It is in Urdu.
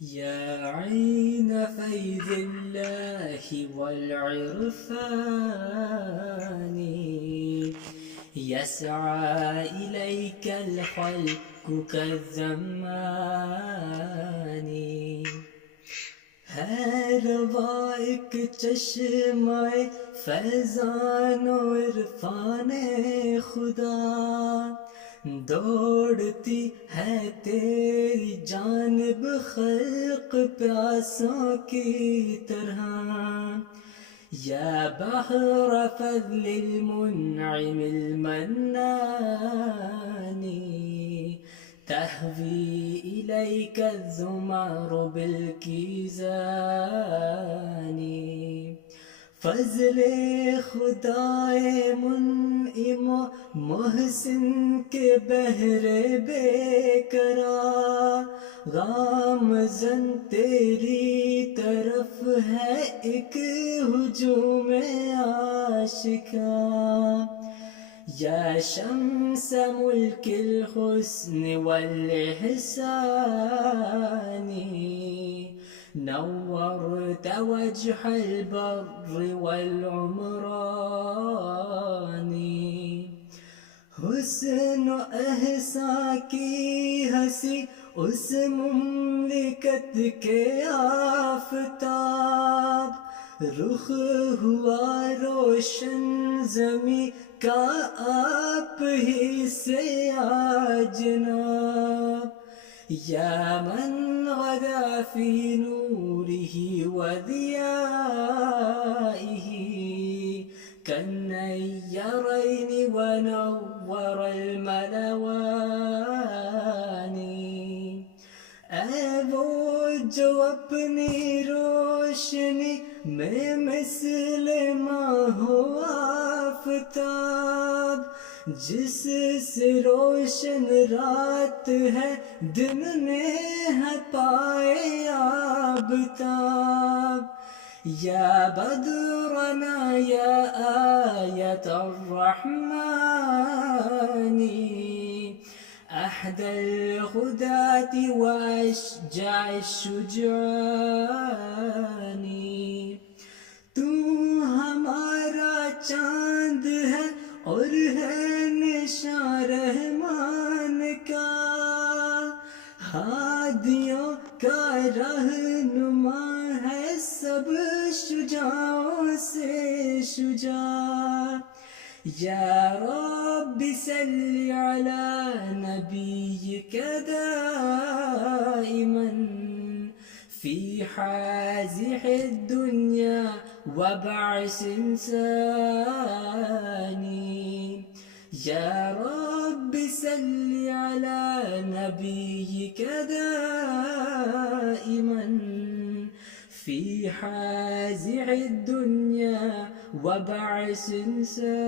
يا عين فيض الله والعرفان يسعى إليك الخلق كالزمان ہے روا ایک چشمہ فیضان و عرفان خدا دوڑتی ہے تیری جانب خلق پیاسوں کی طرح یا بحر فضل المنعم المنان تهوي إليك الزمر بالكيزان فضل خدائے منعم و محسن کے بہرے بے قرار غامزن تیری طرف ہے ایک ہجوم عاشقاں یا شمس ملک الحسن والإحسان نورت وجه البر والعمران حسن و احسان کی ہنسی اس مملکت کے آفتاب رخ ہوا روشن زمیں کا آپ ہی سے جناب یا من غدا فی نورہ و ضیائہ کالنیرین ونور الملوان اے وہ جو اپنی روشنی میں مثل ماہ و آفتاب جس سے روشن رات ہے دن میں ہے پائے آفتاب یا بدرنا یا آیت الرحمن أحدى الهداة وأشجع الشجعان تو ہمارا چاند ہے اور ہے نشان رحمان کا ہادیوں کا رہنما ہے سب شجاعوں سے شجاع یا رب صل على نبيك دائما في حازح الدنيا وبعث إنساني يا رب صل على نبيك دائما في حازح الدنيا وبعث إنساني